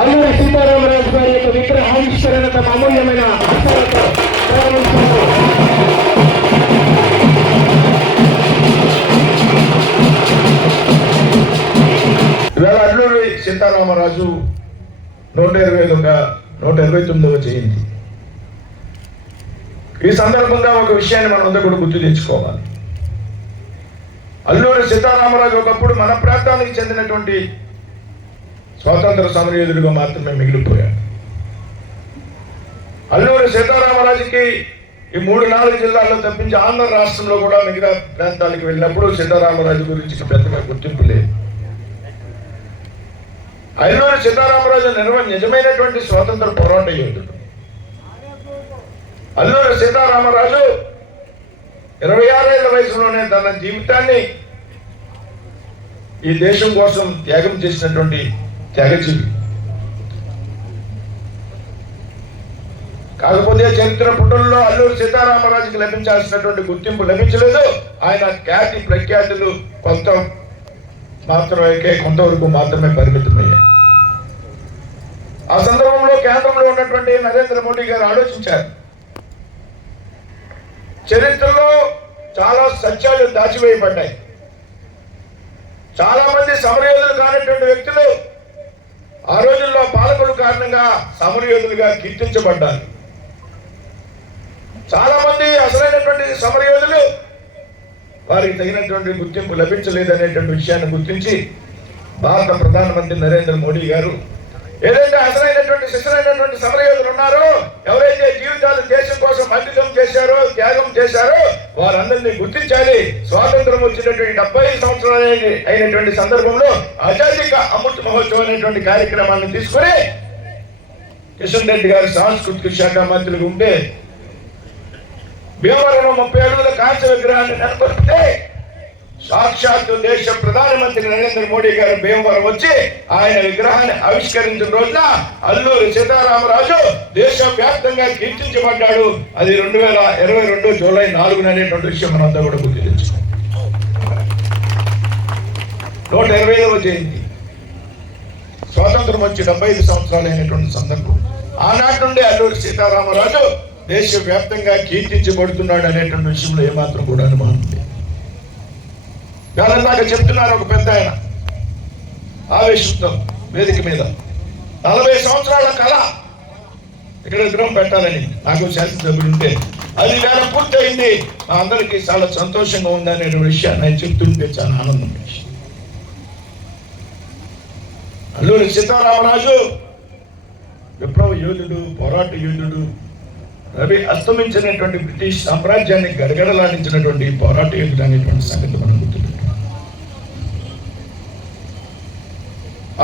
అల్లూరి సీతారామరాజు గారి యొక్క విగ్రహావిష్కరణ తమ అమూల్యమైన హస్తాలతో ప్రారంభిస్తున్నారు. ఇవాళ అల్లూరి సీతారామరాజు 129వ జయంతి. ఈ సందర్భంగా ఒక విషయాన్ని మనం అందరూ కూడా గుర్తు తెచ్చుకోవాలి. అల్లూరి సీతారామరాజు ఒకప్పుడు మన ప్రాంతానికి చెందినటువంటి స్వాతంత్ర సమరయోధుడిగా మాత్రమే మిగిలిపోయాడు. అల్లూరి సీతారామరాజుకి ఈ 3-4 జిల్లాల్లో తప్పించి ఆంధ్ర రాష్ట్రంలో కూడా మిగతా ప్రాంతాలకు వెళ్ళినప్పుడు సీతారామరాజు గురించి పెద్దగా గుర్తింపు లేదు. అల్లూరి సీతారామరాజు నిజమైనటువంటి స్వాతంత్ర పోరాట యోధుడు. అల్లూరి సీతారామరాజు 26 ఏళ్ల వయసులోనే తన జీవితాన్ని ఈ దేశం కోసం త్యాగం చేసినటువంటి త్యాగజీవి. కాకపోతే చరిత్ర పుటల్లో అల్లూరి సీతారామరాజుకి లభించాల్సినటువంటి గుర్తింపు లభించలేదు. ఆయన ఖ్యాతి ప్రఖ్యాతులు కొంతవరకు మాత్రమే పరిమితమయ్యాయి. ఆ సందర్భంలో కేంద్రంలో ఉన్నటువంటి నరేంద్ర మోడీ గారు ఆలోచించారు, చరిత్రలో చాలా సత్యాలు దాచివేయబడ్డాయి. చాలా మంది సమరయోధులు కానటువంటి వ్యక్తులు ఆ రోజుల్లో పాలకుల కారణంగా సమరయోధులుగా కీర్తించబడ్డారు. చాలా మంది అసలైనటువంటి సమరయోధులు వారికి తగినటువంటి గుర్తింపు లభించలేదనేటువంటి విషయాన్ని గుర్తించి భారత ప్రధానమంత్రి నరేంద్ర మోడీ గారు ఏదైతే అసలైనటువంటి శిశులైనటువంటి సమరయోధులు ఉన్నారో, ఎవరైతే జీవితాలు దేశం కోసం అంకితం చేశారో, త్యాగం చేశారో వారందరినీ గుర్తించాలి. స్వాతంత్రం వచ్చినటువంటి 70 సంవత్సరాలు అయినటువంటి సందర్భంలో ఆజాదీ కా అమృత్ మహోత్సవం అనేటువంటి కార్యక్రమాన్ని తీసుకుని కిషన్ రెడ్డి గారు సాంస్కృతిక శాఖ మంత్రులుగా ఉంటే భీమవరంలో 30 అడుగుల కాంస్య విగ్రహాన్ని నెలకొల్పితే సాక్షాత్ దేశ ప్రధానమంత్రి నరేంద్ర మోడీ గారు భీమవరం వచ్చి ఆయన విగ్రహాన్ని ఆవిష్కరించిన రోజున అల్లూరి సీతారామరాజు దేశవ్యాప్తంగా కీర్తించబడ్డాడు. అది 2022 జూలై 4 అనేటువంటి విషయం మనంతా కూడా గుర్తు తెచ్చుకోండి. 125వ జయంతి. స్వాతంత్రం వచ్చి 75 సంవత్సరాలు అయినటువంటి సందర్భం. ఆనాటి నుండి అల్లూరి సీతారామరాజు దేశవ్యాప్తంగా కీర్తించబడుతున్నాడు అనేటువంటి విషయంలో ఏమాత్రం కూడా అనుమానం లేదు. దాకా చెప్తున్నారు ఒక పెద్ద ఆయన ఆవేశంతో వేదిక మీద 40 సంవత్సరాల కళ ఇక్కడ విగ్రహం పెట్టాలని నాకు శాసనసభ్యులు ఉంటే అది వేళ పూర్తయింది. మా అందరికీ చాలా సంతోషంగా ఉందనే విషయాన్ని ఆయన చెప్తుంటే చాలా ఆనందం. అల్లూరి సీతారామరాజు విప్లవ యోధుడు, పోరాట యోధుడు, రవి అస్తమించినటువంటి బ్రిటిష్ సామ్రాజ్యాన్ని గడగడలాడించినటువంటి పోరాట యోధుడు అనేటువంటి సంగతి మనం గుర్తు.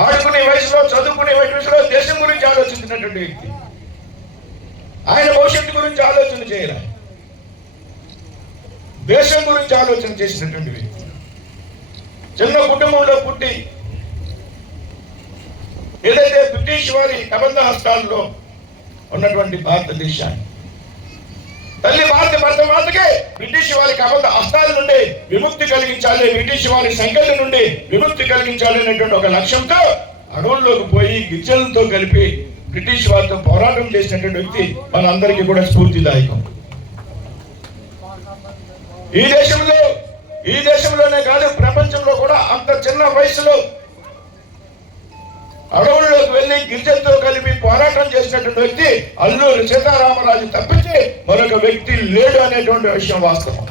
ఆడుకునే వయసులో, చదువుకునే వయసులో దేశం గురించి ఆలోచించినటువంటి వ్యక్తి. ఆయన భవిష్యత్తు గురించి ఆలోచన చేయాలి, దేశం గురించి ఆలోచన చేసినటువంటి వ్యక్తి. చిన్న కుటుంబంలో పుట్టి ఏదైతే బ్రిటిష్ వారి కబంధ హస్తాల్లో ఉన్నటువంటి భారతదేశాన్ని తల్లి భారత భరతమాతకే బ్రిటిష్ వారి కబంధ హస్తాల నుండి విముక్తి కలిగించాలి, బ్రిటిష్ వారి సంఖ్యల నుండి విముక్తి కలిగించాలి అనేటువంటి ఒక లక్ష్యంతో అడవుల్లోకి పోయి గిరిజనులతో కలిపి బ్రిటిష్ వారితో పోరాటం చేసినటువంటి వ్యక్తి మనందరికీ కూడా స్ఫూర్తిదాయకం. ఈ దేశంలోనే కాదు ప్రపంచంలో కూడా అంత చిన్న వయసులో అడవుల్లోకి వెళ్లి గిరిజనులతో కలిపి పోరాటం చేసినటువంటి వ్యక్తి అల్లూరి సీతారామరాజు తప్పించి మరొక వ్యక్తి లేడు అనేటువంటి విషయం వాస్తవం.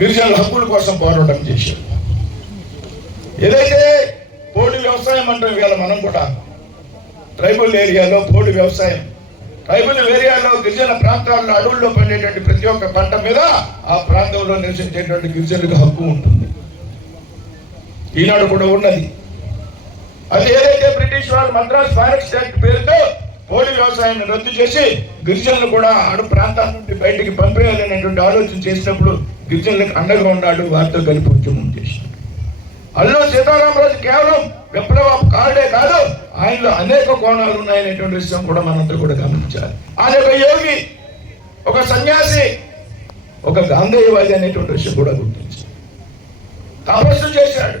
గిరిజనుల హక్కుల కోసం పోరాటం చేశారు. ఏదైతే పోడు వ్యవసాయం అంటే ఇవాళ మనం కూడా ట్రైబల్ ఏరియాలో పోడు వ్యవసాయం, ట్రైబల్ ఏరియాలో గిరిజన ప్రాంతాల్లో అడవుల్లో పండేటువంటి ప్రతి ఒక్క పంట మీద ఆ ప్రాంతంలో నివసించేటువంటి గిరిజనులకు హక్కు ఉంటుంది. ఈనాడు కూడా ఉన్నది. అది ఏదైతే బ్రిటిష్ వారు మద్రాస్ ఫారెస్ట్ యాక్ట్ పేరుతో పోడు వ్యవసాయాన్ని రద్దు చేసి గిరిజనులు కూడా అడు ప్రాంతాల నుండి బయటికి పంపేయాలనేటువంటి ఆలోచన చేసినప్పుడు గిరిజనులకు అండగా ఉన్నాడు, వారితో కలిపి ఉద్యమం చేసినాడు. అల్లూరి సీతారామరాజు కేవలం విప్లవ కారుడే కాదు, ఆయనలో అనేక కోణాలు ఉన్నాయనేటువంటి విషయం కూడా మనంతా కూడా గమనించాలి. ఆయన ఒక యోగి, ఒక సన్యాసి, ఒక గాంధేయవాది అనేటువంటి విషయం కూడా గుర్తించాలి. తపస్సు చేశాడు.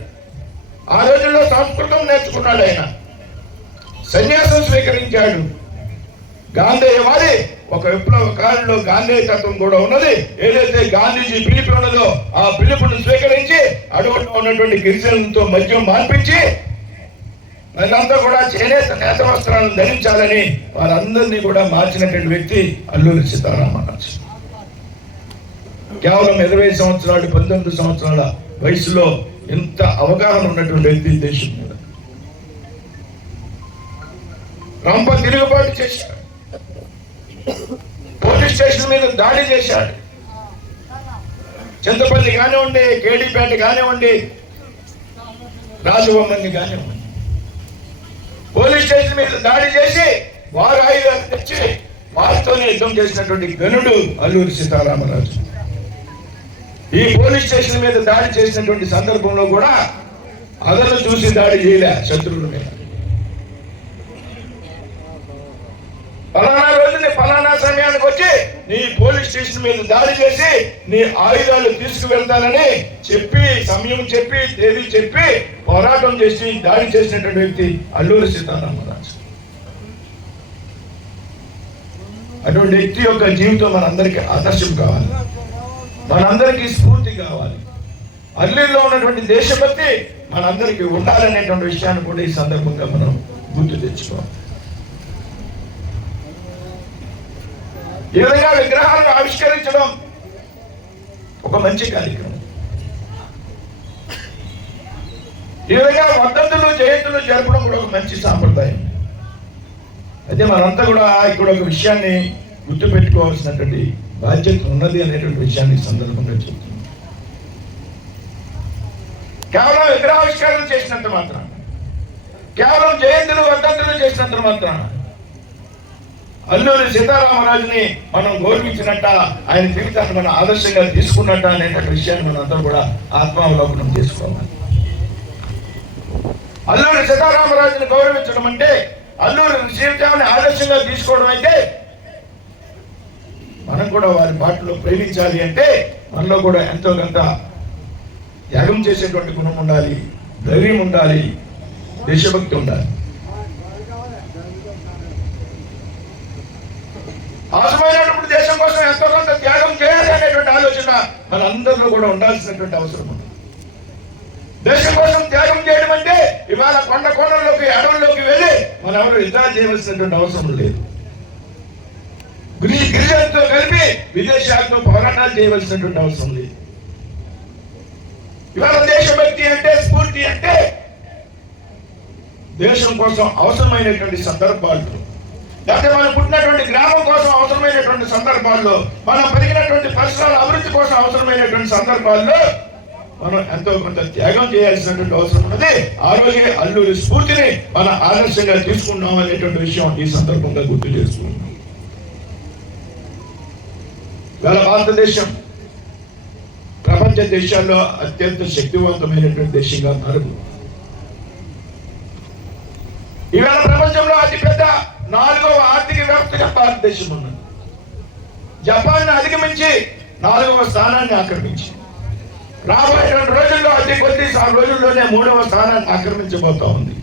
ఆ రోజుల్లో సంస్కృతం నేర్చుకున్నాడు. ఆయన సన్యాసం స్వీకరించాడు. గాంధేయవాది ఒక విప్లవకారులో గాంధీ తత్వం కూడా ఉన్నది. ఏదైతే గాంధీజీ పిలుపు ఉన్నదో ఆ పిలుపును స్వీకరించి అడవుల్లో ఉన్నటువంటి గిరిజనులతో మద్యం మార్పించి వాళ్ళంతా కూడా చేనేత నేత వస్త్రాలను ధరించాలని వారందరినీ కూడా మార్చినటువంటి వ్యక్తి అల్లూరి సీతారామరాజు. కేవలం 20 సంవత్సరాలు 19 సంవత్సరాల వయసులో ఎంత అవగాహన ఉన్నటువంటి వ్యక్తి దేశం మీద. రంప తిరుగుబాటు చేశాడు. పోలీస్ స్టేషన్ మీద దాడి చేశాడు. చింతపల్లి కానివ్వండి, కేడీపేట కానివ్వండి, రాజబొమ్మని కానివ్వండి, పోలీస్ స్టేషన్ మీద దాడి చేసి వారు ఆయుధాలు తెచ్చి వారితోనే యుద్ధం చేసినటువంటి గనుడు అల్లూరి సీతారామరాజు. ఈ పోలీస్ స్టేషన్ మీద దాడి చేసినటువంటి సందర్భంలో కూడా అదను చూసి దాడి చేయలే శత్రువుల మీద. ఫలానా రోజుని ఫలానా సమయానికి వచ్చి నీ పోలీస్ స్టేషన్ మీద దాడి చేసి నీ ఆయుధాలు తీసుకువెళ్తానని చెప్పి, సమయం చెప్పి, తేదీ చెప్పి పోరాటం చేసి దాడి చేసినటువంటి వ్యక్తి అల్లూరి సీతారామరాజు. అటువంటి వ్యక్తి యొక్క జీవితం మనందరికీ ఆదర్శం కావాలి, మనందరికీ స్ఫూర్తి కావాలి. అల్లూరిలో ఉన్నటువంటి దేశభక్తి మనందరికీ ఉండాలనేటువంటి విషయాన్ని కూడా ఈ సందర్భంగా మనం గుర్తు తెచ్చుకోవాలి. ఈ విధంగా విగ్రహాలను ఆవిష్కరించడం ఒక మంచి కార్యక్రమం. ఈ విధంగా వర్ధంతులు జయంతులు జరపడం కూడా ఒక మంచి సాంప్రదాయం. అయితే మనంతా కూడా ఇక్కడ ఒక విషయాన్ని గుర్తుపెట్టుకోవాల్సినటువంటి బాధ్యత ఉన్నది అనేటువంటి విషయాన్ని సందర్భంగా చెప్తున్నాం. కేవలం విగ్రహావిష్కరణ చేసినంత మాత్రాన, కేవలం జయంతులు వర్ధంతులు చేసినంత మాత్రాన అల్లూరి సీతారామరాజుని మనం గౌరవించినట్ట, ఆయన జీవితాన్ని మనం ఆదర్శంగా తీసుకున్నట్ట అనేటువంటి విషయాన్ని మనం అంతా కూడా ఆత్మావలోకనం చేసుకోవాలి. అల్లూరి సీతారామరాజుని గౌరవించడం అంటే, అల్లూరి జీవితాన్ని ఆదర్శంగా తీసుకోవడం అంటే, మనం కూడా వారి బాటలో ప్రేమించాలి అంటే మనలో కూడా ఎంతో కొంత త్యాగం చేసేటువంటి గుణం ఉండాలి, ధైర్యం ఉండాలి, దేశభక్తి ఉండాలి. అవసరమైనటువంటి దేశం కోసం ఎంతో కొంత త్యాగం చేయాలి అనేటువంటి ఆలోచన మనందరిలో కూడా ఉండాల్సినటువంటి అవసరం ఉంది. దేశం కోసం త్యాగం చేయడం అంటే ఇవాళ కొండ కోణంలోకి, అడవుల్లోకి వెళ్ళి మనం ఎవరు యుద్ధాలు చేయవలసినటువంటి అవసరం లేదు. గిరిజనులతో కలిపి విదేశాలతో పోరాటాలు చేయవలసినటువంటి అవసరం లేదు. ఇవాళ దేశభక్తి అంటే, స్ఫూర్తి అంటే దేశం కోసం అవసరమైనటువంటి సందర్భాలు, లేకపోతే మనం పుట్టినటువంటి గ్రామం కోసం అవసరమైనటువంటి సందర్భాల్లో, మనం పెరిగినటువంటి పరిసరాల అభివృద్ధి కోసం అవసరమైనటువంటి సందర్భాల్లో మనం ఎంతో కొంత త్యాగం చేయాల్సినటువంటి అవసరం ఉన్నది. ఆ రోజే అల్లూరి స్ఫూర్తిని మన ఆదర్శంగా తీసుకున్నాం అనేటువంటి విషయం ఈ సందర్భంగా గుర్తు చేసుకున్నాం. ఇవాళ భారతదేశం ప్రపంచ దేశాల్లో అత్యంత శక్తివంతమైనటువంటి దేశంగా మారింది. ఇవాళ ప్రపంచంలో అతిపెద్ద 4వ ఆర్థిక వ్యవస్థగా భారతదేశం ఉన్నది. జపాన్ అధిగమించి 4వ స్థానాన్ని ఆక్రమించి రాబోయే 2 రోజుల్లో అతి కొద్ది రోజుల్లోనే 3వ స్థానాన్ని ఆక్రమించబోతా ఉంది.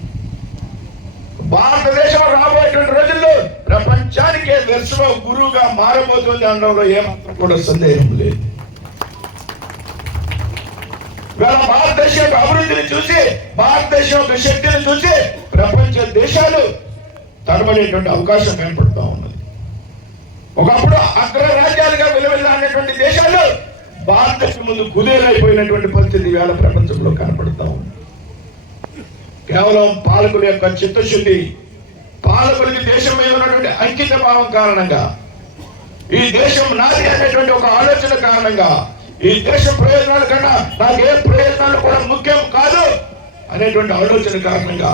భారతదేశం రాబోయే 2 రోజుల్లో ప్రపంచానికే విశ్వ గురువుగా మారబోతుంది అనడంలో ఏమాత్రం కూడా సందేహం లేదు. ఇవాళ భారతదేశం యొక్క అభివృద్ధిని చూసి, భారతదేశం యొక్క శక్తిని చూసి ప్రపంచ దేశాలు తడబడేటువంటి అవకాశం కనపడుతూ ఉన్నది. ఒకప్పుడు అగ్ర రాజ్యాలుగా వెలువెల్లాడినటువంటి దేశాలు భారతదేశం ముందు కుదేలైపోయినటువంటి పరిస్థితి ఇవాళ ప్రపంచంలో కనపడుతూ ఉంది. కేవలం పాలకుల యొక్క చిత్తశుద్ధి, పాలకులకి దేశం మీద ఉన్నటువంటి అంకిత భావం కారణంగా, ఈ దేశం నాది అనేటువంటి ఒక ఆలోచన కారణంగా, ఈ దేశ ప్రయోజనాల కన్నా నాకు ఏ ప్రయోజనాలు కూడా ముఖ్యం కాదు అనేటువంటి ఆలోచన కారణంగా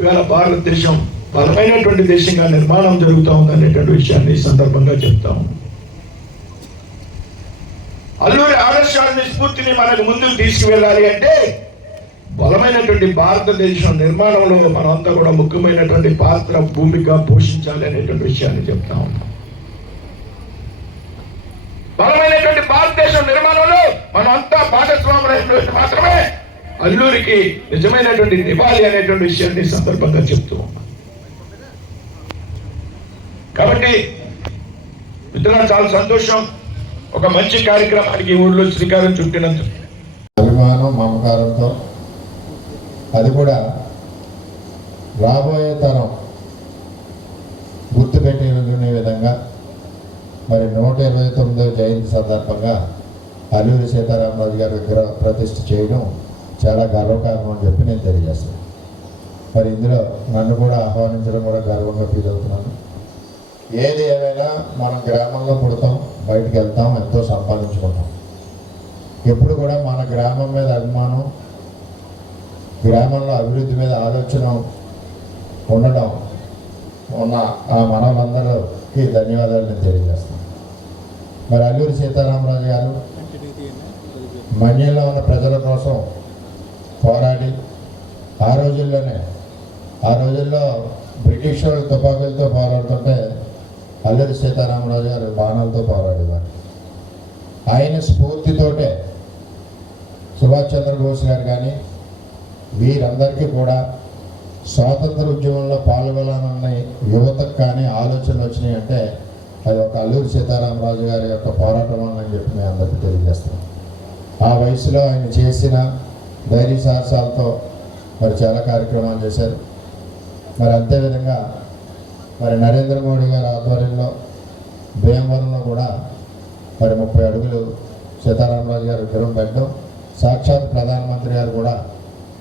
ఇవాళ భారతదేశం బలమైనటువంటి దేశంగా నిర్మాణం జరుగుతూ ఉంది అనేటువంటి విషయాన్ని ఈ సందర్భంగా చెప్తాము. అల్లూరి ఆదర్శాలని, స్ఫూర్తిని మనకు ముందుకు తీసుకువెళ్ళాలి అంటే బలమైనటువంటి భారతదేశం నిర్మాణంలో మనమంతా కూడా ముఖ్యమైనటువంటి పాత్ర, భూమిక పోషించాలి అనేటువంటి విషయాన్ని చెప్తా ఉన్నాం. బలమైనటువంటి భారతదేశం నిర్మాణంలో మనం అంతా భాగస్వాములైనటువంటి మాత్రమే అల్లూరికి నిజమైనటువంటి నివాళి అనేటువంటి విషయాన్ని సందర్భంగా చెప్తూ ఉన్నాం. కాబట్టి మిత్రులు చాలా సంతోషం, ఒక మంచి కార్యక్రమానికి ఊళ్ళో శ్రీకారం చుట్టినందుకు. అభిమానం, మమకారంతో అది కూడా రాబోయే తరం గుర్తుపెట్టుకునే విధంగా మరి 129వ జయంతి సందర్భంగా అల్లూరి సీతారామరాజు గారి విగ్రహ ప్రతిష్ఠ చేయడం చాలా గర్వకారణం అని చెప్పి నేను తెలియజేస్తాను. మరి ఇందులో నన్ను కూడా ఆహ్వానించడం కూడా గర్వంగా ఫీల్ అవుతున్నాను. ఏది ఏమైనా మనం గ్రామంలో పుడతాం, బయటకు వెళ్తాం, ఎంతో సంపాదించుకుంటాం. ఎప్పుడు కూడా మన గ్రామం మీద అభిమానం, గ్రామంలో అభివృద్ధి మీద ఆలోచన ఉండడం ఉన్న ఆ మనలందరికీ ధన్యవాదాలు నేను తెలియజేస్తాను. మరి అల్లూరి సీతారామరాజు గారు మన్యంలో ఉన్న ప్రజల కోసం పోరాడి ఆ రోజుల్లో బ్రిటిష్ వాళ్ళు తుపాకులతో పోరాడుతుంటే అల్లూరి సీతారామరాజు గారు బాణాలతో పోరాడేవారు. ఆయన స్ఫూర్తితోటే సుభాష్ చంద్రబోస్ గారు కానీ వీరందరికీ కూడా స్వాతంత్ర ఉద్యమంలో పాల్గొనాలన్న యువతకు కానీ ఆలోచనలు వచ్చినాయి అంటే అది ఒక అల్లూరి సీతారామరాజు గారి యొక్క పోరాటం అని చెప్పి మేము అందరికీ తెలియజేస్తున్నాం. ఆ వయసులో ఆయన చేసిన ధైర్య సాహసాలతో మరి చాలా కార్యక్రమాలు చేశారు. మరి అంతేవిధంగా మరి నరేంద్ర మోడీ గారి ఆధ్వర్యంలో భీమవరంలో కూడా మరి 30 అడుగులు సీతారామరాజు గారి విగ్రహం పెట్టడం, సాక్షాత్ ప్రధానమంత్రి గారు కూడా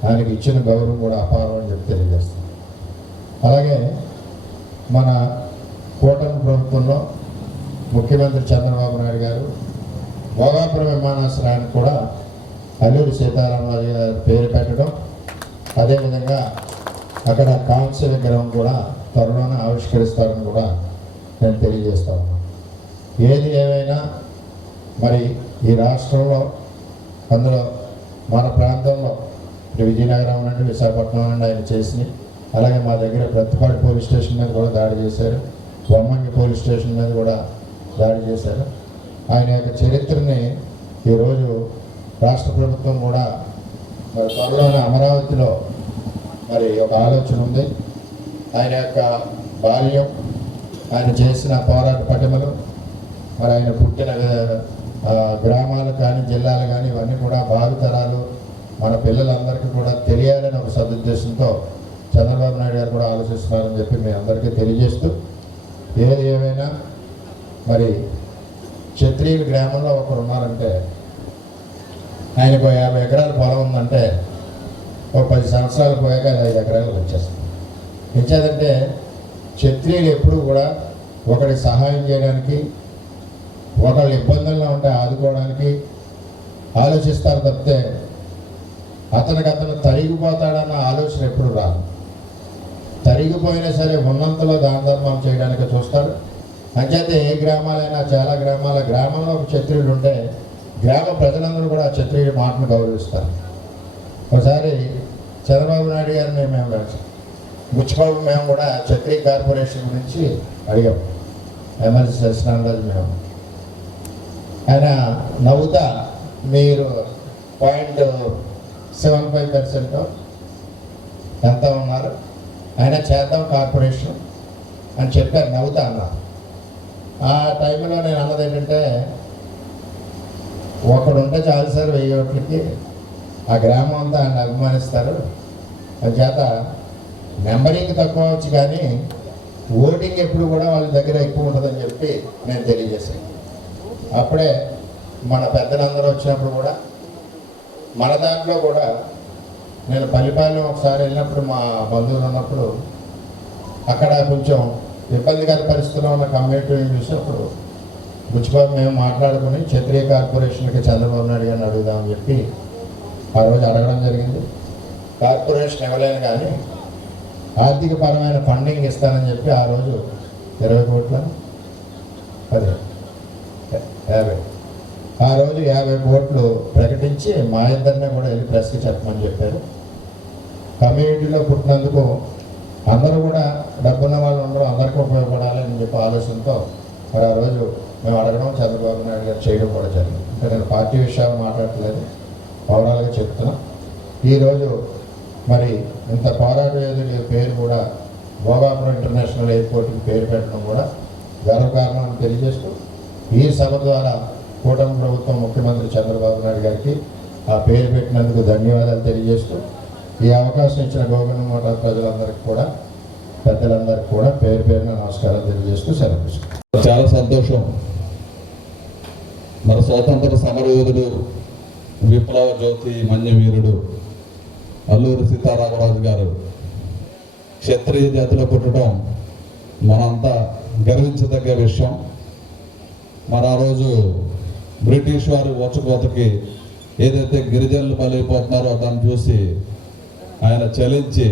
ఆయనకి ఇచ్చిన గౌరవం కూడా అపారం అని చెప్పి తెలియజేస్తాం. అలాగే మన కూటమి ప్రభుత్వంలో ముఖ్యమంత్రి చంద్రబాబు నాయుడు గారు భోగాపురం విమానాశ్రయానికి కూడా అల్లూరి సీతారామరాజు గారి పేరు పెట్టడం, అదేవిధంగా అక్కడ కాంస్య విగ్రహం కూడా త్వరలోనే ఆవిష్కరిస్తారని కూడా నేను తెలియజేస్తా ఉన్నాను. ఏది ఏమైనా మరి ఈ రాష్ట్రంలో అందులో మన ప్రాంతంలో విజయనగరం నుండి విశాఖపట్నం నుండి ఆయన చేసి, అలాగే మా దగ్గర ప్రతిపాడు పోలీస్ స్టేషన్ మీద కూడా దాడి చేశారు, బొమ్మంగి పోలీస్ స్టేషన్ మీద కూడా దాడి చేశారు. ఆయన యొక్క చరిత్రని ఈరోజు రాష్ట్ర ప్రభుత్వం కూడా మరి త్వరలోనే అమరావతిలో మరి ఒక ఆలోచన ఉంది. ఆయన యొక్క బాల్యం, ఆయన చేసిన పోరాట పటిమలు, మరి ఆయన పుట్టిన గ్రామాలు కానీ జిల్లాలు కానీ ఇవన్నీ కూడా భావితరాలు మన పిల్లలందరికీ కూడా తెలియాలని ఒక సదుద్దేశంతో చంద్రబాబు నాయుడు గారు కూడా ఆలోచిస్తున్నారని చెప్పి మీ అందరికీ తెలియజేస్తూ, ఏది ఏమైనా మరి క్షత్రియుల గ్రామంలో ఒకరు ఉన్నారంటే ఆయనకు 50 ఎకరాల పొలం ఉందంటే ఒక 10 సంవత్సరాలు పోయాక 5 ఎకరాలకు వచ్చేస్తుంది. ఇచ్చేదంటే క్షత్రియులు ఎప్పుడు కూడా ఒకరికి సహాయం చేయడానికి, ఒకళ్ళు ఇబ్బందుల్లో ఉంటే ఆదుకోవడానికి ఆలోచిస్తారు తప్పితే అతను తరిగిపోతాడన్న ఆలోచన ఎప్పుడు రాదు. తరిగిపోయినా సరే ఉన్నంతలో దాన ధర్మం చేయడానికి చూస్తాడు. అంచేతే ఏ గ్రామాలైనా చాలా గ్రామంలో ఒక క్షత్రియుడు ఉంటే గ్రామ ప్రజలందరూ కూడా క్షత్రియుడి మాటను గౌరవిస్తారు. ఒకసారి చంద్రబాబు నాయుడు గారిని మేము బుచ్చిబాబు మేము కూడా క్షత్రియ కార్పొరేషన్ గురించి అడిగాం, ఎమ్మెల్సీ సత్యనారాయణ మేము. ఆయన నవ్వుతా మీరు 0.75% ఎంత ఉన్నారు, ఆయన చేద్దాం కార్పొరేషన్ అని చెప్పారు, నవ్వుతా అన్నారు. ఆ టైంలో నేను అన్నది ఏంటంటే, ఒకడు ఉంటే చాలు సార్ 1000 ఓట్లకి ఆ గ్రామం అంతా ఆయన అభిమానిస్తారు, చేత నెంబరింగ్ తక్కువ అవచ్చు కానీ ఓటింగ్ ఎప్పుడు కూడా వాళ్ళ దగ్గర ఎక్కువ ఉంటుందని చెప్పి నేను తెలియజేశాను. అప్పుడే మన పెద్దలందరూ వచ్చినప్పుడు కూడా మన దాంట్లో కూడా నేను పల్లిపాలెం ఒకసారి వెళ్ళినప్పుడు మా బంధువులు ఉన్నప్పుడు అక్కడ కొంచెం ఇబ్బందికర పరిస్థితిలో ఉన్న కమ్యూనిటీని చూసినప్పుడు బుచ్చిబాబు మేము మాట్లాడుకుని క్షత్రియ కార్పొరేషన్కి చంద్రబాబు నాయుడు గారిని అడుగుదామని చెప్పి ఆ రోజు అడగడం జరిగింది. కార్పొరేషన్ ఇవ్వలేను కానీ ఆర్థిక పరమైన ఫండింగ్ ఇస్తానని చెప్పి ఆ రోజు 20 కోట్ల 50 ఆ రోజు 50 కోట్లు ప్రకటించి మా ఇద్దరినే కూడా వెళ్ళి ప్రెస్కి చెప్పమని చెప్పారు. కమ్యూనిటీలో పుట్టినందుకు అందరూ కూడా డబ్బున్న వాళ్ళు ఉండరు, అందరికీ ఉపయోగపడాలి అని చెప్పి ఆలోచనతో మరి ఆ రోజు మేము అడగడం చంద్రబాబు నాయుడు గారు చేయడం కూడా జరిగింది. అంటే నేను పార్టీ విషయాలు మాట్లాడట్లేదు, ఓవరాల్గా చెప్తున్నా. ఈరోజు మరి ఇంత పోరాట యోధుల పేరు కూడా భోగాపురం ఇంటర్నేషనల్ ఎయిర్పోర్ట్కి పేరు పెట్టడం కూడా గర్వకారణం తెలియజేస్తూ ఈ సభ ద్వారా కూటమి ప్రభుత్వం ముఖ్యమంత్రి చంద్రబాబు నాయుడు గారికి ఆ పేరు పెట్టినందుకు ధన్యవాదాలు తెలియజేస్తూ ఈ అవకాశం ఇచ్చిన గోవిందమఠ ప్రజలందరికీ కూడా పెద్దలందరికీ కూడా పేరు పేరున నమస్కారాలు తెలియజేస్తూ సెలవు. చాలా సంతోషం. మన స్వాతంత్ర సమరయోధుడు, విప్లవ జ్యోతి మన్యవీరుడు అల్లూరి సీతారామరాజు గారు క్షత్రియ జాతిలో పుట్టడం మనంతా గర్వించదగ్గ విషయం. మరి ఆ రోజు బ్రిటిష్ వారు వచ్చుకోతకి ఏదైతే గిరిజనులు బలైపోతున్నారో దాన్ని చూసి ఆయన చలించి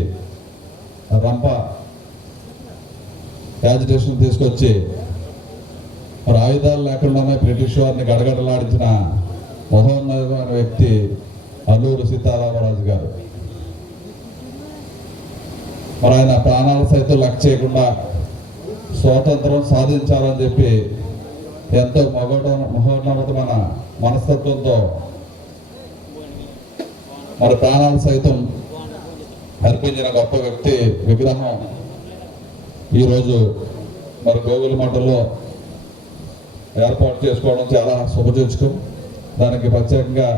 రంప యాజిటేషన్ తీసుకొచ్చి మరి ఆయుధాలు లేకుండానే బ్రిటిష్ వారిని గడగడలాడించిన మహోన్నతమైన వ్యక్తి అల్లూరి సీతారామరాజు గారు. మరి ఆయన ప్రాణాలు సైతం లెక్క చేయకుండా స్వాతంత్రం సాధించాలని చెప్పి ఎంతో మహోన్నతమైన మనస్తత్వంతో మరి ప్రాణాలు సైతం అర్పించిన గొప్ప వ్యక్తి విగ్రహం ఈరోజు మరి గోగులమఠంలో ఏర్పాటు చేసుకోవడం చాలా శుభసూచకం. దానికి ప్రత్యేకంగా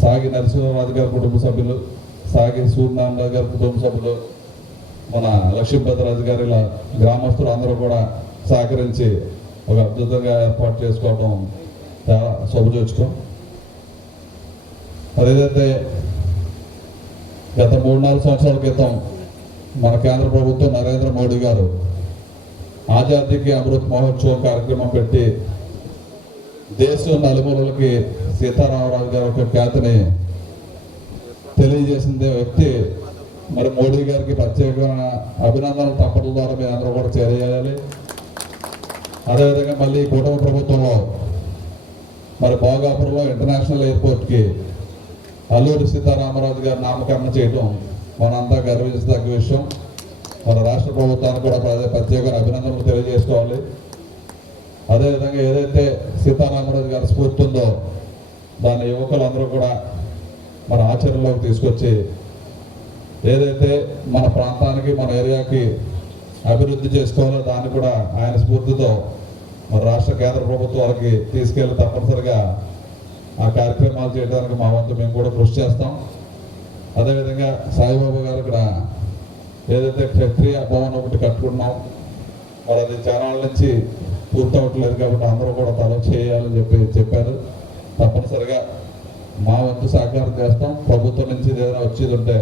సాగి నరసింహరాజు గారి కుటుంబ సభ్యులు, సాగి సూర్యనారాయణ గారి కుటుంబ సభ్యులు, మన లక్ష్మీపతిరాజు గారి ఇలా గ్రామస్తులు అందరూ కూడా సహకరించి ఒక అద్భుతంగా ఏర్పాటు చేసుకోవడం చాలా శుభసూచకం. అదేదైతే గత 3-4 సంవత్సరాల క్రితం మన కేంద్ర ప్రభుత్వం నరేంద్ర మోడీ గారు ఆజాదీకి అమృత్ మహోత్సవం కార్యక్రమం పెట్టి దేశం నలుమూలలకి సీతారామరాజు గారి యొక్క ఖ్యాతిని తెలియజేసిందే వ్యక్తి. మరి మోడీ గారికి ప్రత్యేకమైన అభినందనలు తప్పట్ల ద్వారా మీరు అందరూ కూడా చేయాలి. అదేవిధంగా మళ్ళీ కూటమి ప్రభుత్వంలో మరి భోగాపురంలో ఇంటర్నేషనల్ ఎయిర్పోర్ట్కి అల్లూరి సీతారామరాజు గారి నామకరణ చేయడం మనంతా గర్వించదగ్గ విషయం. మన రాష్ట్ర ప్రభుత్వానికి కూడా ప్రత్యేక అభినందనలు తెలియజేసుకోవాలి. అదేవిధంగా ఏదైతే సీతారామరాజు గారి స్ఫూర్తి ఉందో దాని యువకులందరూ కూడా మన ఆచరణలోకి తీసుకొచ్చి ఏదైతే మన ప్రాంతానికి మన ఏరియాకి అభివృద్ధి చేసుకోవాలో దాన్ని కూడా ఆయన స్ఫూర్తితో మన రాష్ట్ర కేంద్ర ప్రభుత్వాలకి తీసుకెళ్ళి తప్పనిసరిగా ఆ కార్యక్రమాలు చేయడానికి మా వంతు మేము కూడా కృషి చేస్తాం. అదేవిధంగా సాయిబాబా గారు ఇక్కడ ఏదైతే క్షత్రియ భవన్ ఒకటి కట్టుకున్నాం, మరి అది చాలా నుంచి పూర్తవట్లేదు కాబట్టి అందరూ కూడా తల చేయాలని చెప్పారు. తప్పనిసరిగా మా వంతు సహకారం చేస్తాం. ప్రభుత్వం నుంచి ఏదైనా వచ్చేది ఉంటే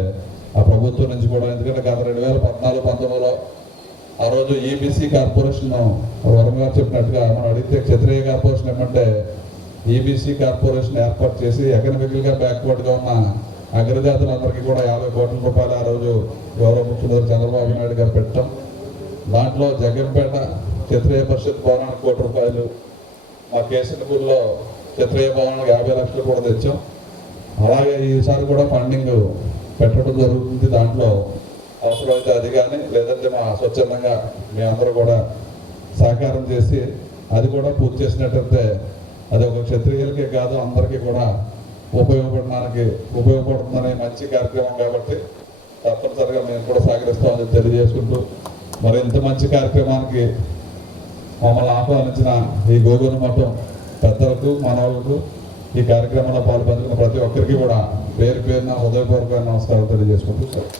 ఆ ప్రభుత్వం నుంచి కూడా, ఎందుకంటే గత 2014-19లో ఆ రోజు ఈబీసీ కార్పొరేషన్ వరం గారు చెప్పినట్టుగా మనం అడిగితే క్షత్రియ కార్పొరేషన్ ఏమంటే ఈబీసీ కార్పొరేషన్ ఏర్పాటు చేసి ఎకనామికల్గా బ్యాక్వర్డ్గా ఉన్న అగ్రజాతులందరికీ కూడా 50 కోట్ల రూపాయలు ఆ రోజు గౌరవ ముఖ్యమంత్రి చంద్రబాబు నాయుడు గారు పెట్టాం. దాంట్లో జగన్పేట క్షత్రియ పరిషత్ భవనానికి 1 కోటి రూపాయలు, మా కేసనపూర్లో క్షత్రియ భవనానికి 50 లక్షలు కూడా తెచ్చాం. అలాగే ఈసారి కూడా ఫండింగ్ పెట్టడం జరుగుతుంది. దాంట్లో అవసరమైతే అది కానీ లేదంటే మా స్వచ్ఛందంగా మీ అందరూ కూడా సహకారం చేసి అది కూడా పూర్తి చేసినట్టయితే అది ఒక క్షత్రియులకే కాదు అందరికీ కూడా ఉపయోగపడుతుందనే మంచి కార్యక్రమం కాబట్టి తప్పనిసరిగా మేము కూడా సహకరిస్తామని తెలియజేసుకుంటూ, మరి ఇంత మంచి కార్యక్రమానికి మమ్మల్ని ఆహ్వానించిన ఈ గోగులమఠం పెద్దలకు మనవాళ్ళకు ఈ కార్యక్రమంలో పాల్పంచుకున్న ప్రతి ఒక్కరికి కూడా పేరు పేరున హృదయపూర్వక నమస్కారం తెలియజేసుకుంటూ సార్.